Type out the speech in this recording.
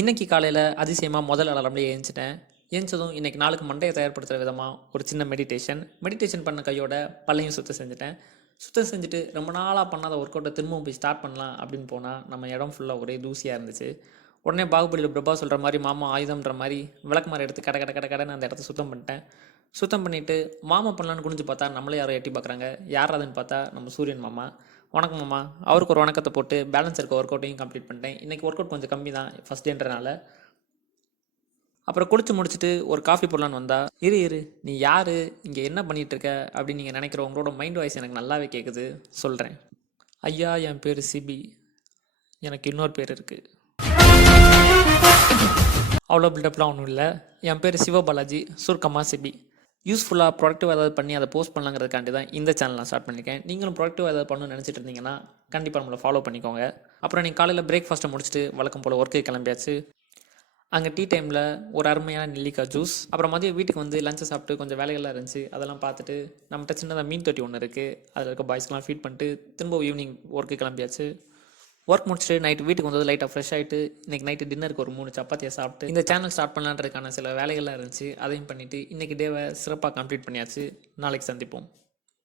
இன்றைக்கி காலையில் அதிசயமாக முதல் அலாரம்லேயே எழுந்துச்சிட்டேன். எழுந்ததும் இன்றைக்கி நாளுக்கு மண்டையை தயார்படுத்துகிற விதமாக ஒரு சின்ன மெடிடேஷன் பண்ண கையோட பல்லையும் சுத்தம் செஞ்சுட்டேன். சுத்தம் செஞ்சுட்டு ரொம்ப நாளாக பண்ணாத ஒர்க் அவுட்டை திரும்பவும் போய் ஸ்டார்ட் பண்ணலாம் அப்படின்னு போனால் நம்ம இடம் ஃபுல்லாக ஒரே தூசியாக இருந்துச்சு. உடனே பாகுபலியில் பிரபா சொல்கிற மாதிரி மாமா ஆயுதம்ன்ற மாதிரி விளக்குமாறு எடுத்து கட கட கட கடைன்னு அந்த இடத்த சுத்தம் பண்ணிட்டேன். சுத்தம் பண்ணிவிட்டு மாமா பண்ணலான்னு குனிஞ்சு பார்த்தா நம்மளே யாரோ எட்டி பார்க்குறாங்க. யார் அதுன்னு பார்த்தா நம்ம சூரியன் மாமா. வணக்கம் மாமா. அவருக்கு ஒரு வணக்கத்தை போட்டு பேலன்ஸ் இருக்க ஒர்க் அவுட்டையும் கம்ப்ளீட் பண்ணிட்டேன். இன்றைக்கி ஒர்க் அவுட் கொஞ்சம் கம்மி தான் ஃபஸ்ட் டேன்றனால. அப்புறம் குளிச்சு முடிச்சுட்டு ஒரு காஃபி போடலான்னு வந்தா, இரு நீ யார், இங்கே என்ன பண்ணிகிட்டு இருக்க அப்படின்னு நீங்கள் நினைக்கிற உங்களோட மைண்ட் வாய்ஸ் எனக்கு நல்லாவே கேட்குது. சொல்கிறேன். ஐயா, என் பேர் சிபி. எனக்கு இன்னொரு பேர் இருக்குது. அவ்வளோ பில்டப்லாம் ஒன்றும் இல்லை. என் பேர் சிவபாலாஜி, சுருக்கமாக சிபி. யூஸ்ஃபுல்லாக ப்ரொடக்டிவ் ஏதாவது பண்ணி அதை போஸ்ட் பண்ணலாங்கிறதுக்காண்டி தான் இந்த சேனல் நான் ஸ்டார்ட் பண்ணியிருக்கேன். நீங்களும் ப்ரொடக்டிவ் ஏதாவது பண்ணணும்னு நினச்சிட்டு இருந்தீங்கன்னா கண்டிப்பாக நம்மளை ஃபாலோ பண்ணிக்கோங்க. அப்புறம் நீங்கள் காலையில் பிரேக்ஃபாஸ்ட்டை முடிச்சுட்டு வழக்கம் போல் ஒர்க்கு கிளம்பியாச்சு. அங்கே டீ டைமில் ஒரு அருமையான நெல்லிக்காய் ஜூஸ். அப்புறம் மதியம் வீட்டுக்கு வந்து லஞ்சை சாப்பிட்டு கொஞ்சம் வேலைகள்லாம் இருந்துச்சு. அதெல்லாம் பார்த்துட்டு நம்மகிட்ட சின்னதாக மீன் தொட்டி ஒன்று இருக்குது, அதில் இருக்க பாய்ஸ்க்கெலாம் ஃபீட் பண்ணிட்டு திரும்ப ஈவினிங் ஒர்க்கு கிளம்பியாச்சு. ஒர்க் முடிச்சுட்டு நைட்டு வீட்டுக்கு வந்து லைட்டாக ஃப்ரெஷ் ஆகிட்டு இன்றைக்கி நைட்டு டின்னருக்கு ஒரு 3 சப்பாத்தியை சாப்பிட்டு இந்த சேனல் ஸ்டார்ட் பண்ணலான்றதுக்கான சில வேலைகள்லாம் இருந்துச்சு. அதையும் பண்ணிவிட்டு இன்றைக்கி டேவை சிறப்பாக கம்ப்ளீட் பண்ணியாச்சு. நாளைக்கு சந்திப்போம்.